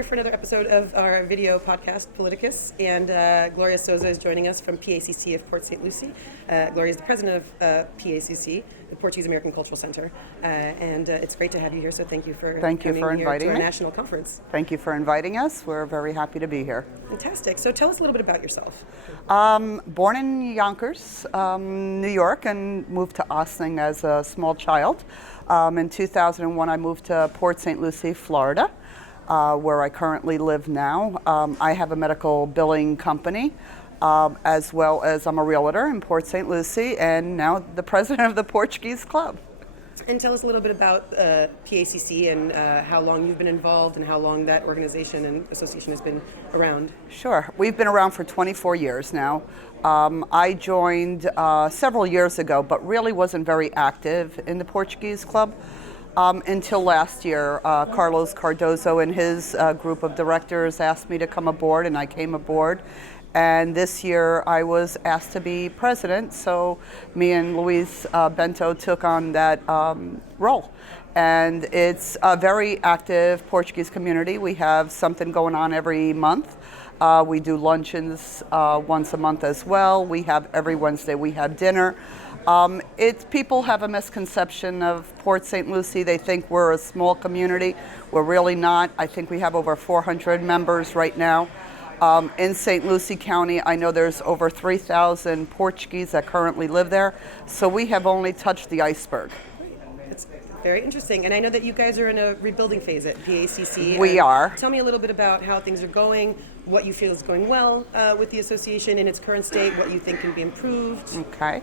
here for another episode of our video podcast, PALITICUS, and Gloria Sousa is joining us from PACC of Port Saint Lucie. Gloria is the president of PACC, the Portuguese-American Cultural Center, and it's great to have you here, so thank you for coming here to our national conference. Thank you for inviting us. We're very happy to be here. Fantastic. So tell us a little bit about yourself. Born in Yonkers, New York, and moved to Ossining as a small child. In 2001, I moved to Port Saint Lucie, Florida, where I currently live now. I have a medical billing company, as well as I'm a realtor in Port Saint Lucie, and now the president of the Portuguese Club. And tell us a little bit about PACC and how long you've been involved and how long that organization and association has been around. Sure. We've been around for 24 years now. I joined several years ago, but really wasn't very active in the Portuguese Club until last year. Carlos Cardozo and his group of directors asked me to come aboard, and I came aboard. And this year I was asked to be president, so me and Luis Bento took on that role. And it's a very active Portuguese community. We have something going on every month. We do luncheons once a month as well. We have every Wednesday we have dinner. People have a misconception of Port Saint Lucie. They think we're a small community. We're really not. I think we have over 400 members right now. In St. Lucie County, I know there's over 3,000 Portuguese that currently live there, so we have only touched the iceberg. It's very interesting, and I know that you guys are in a rebuilding phase at PACC. We are. Tell me a little bit about how things are going, what you feel is going well with the association in its current state, what you think can be improved. Okay.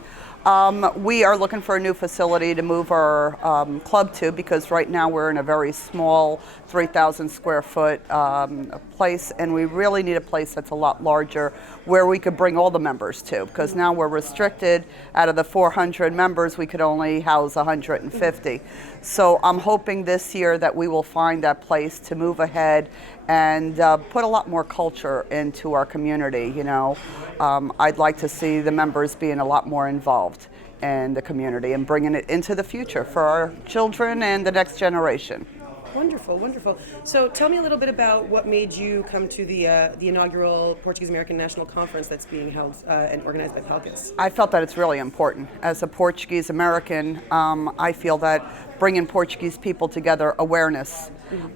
We are looking for a new facility to move our club to, because right now we're in a very small 3,000 square foot place, and we really need a place that's a lot larger where we could bring all the members to, because now we're restricted. Out of the 400 members, we could only house 150. So I'm hoping this year that we will find that place to move ahead and put a lot more culture into our community. You know, I'd like to see the members being a lot more involved in the community and bringing it into the future for our children and the next generation. Wonderful, wonderful. So tell me a little bit about what made you come to the inaugural Portuguese-American National Conference that's being held and organized by PALCUS. I felt that it's really important. As a Portuguese-American, I feel that bringing Portuguese people together, awareness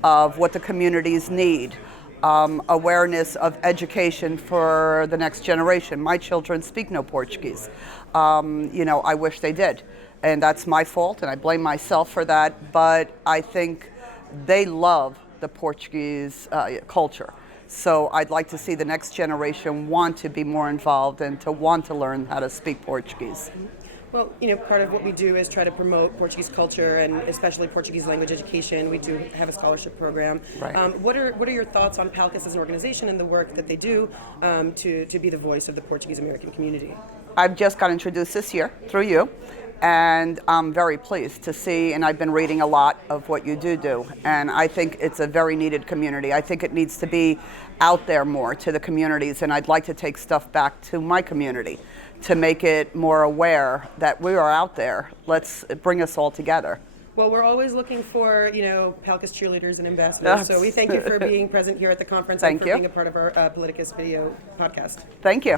of what the communities need, awareness of education for the next generation. My children speak no Portuguese. You know, I wish they did. And that's my fault, and I blame myself for that. But I think they love the Portuguese culture. So I'd like to see the next generation want to be more involved and to want to learn how to speak Portuguese. Well, you know, part of what we do is try to promote Portuguese culture and especially Portuguese language education. We do have a scholarship program. Right. What are your thoughts on PALCUS as an organization and the work that they do to be the voice of the Portuguese-American community? I've just got introduced this year through you, and I'm very pleased to see, and I've been reading a lot of what you do, and I think it's a very needed community. I think it needs to be out there more to the communities, and I'd like to take stuff back to my community to make it more aware that we are out there. Let's bring us all together. Well, we're always looking for, you know, PALCUS cheerleaders and ambassadors, so we thank you for being present here at the conference and for being a part of our Politicus video podcast. Thank you.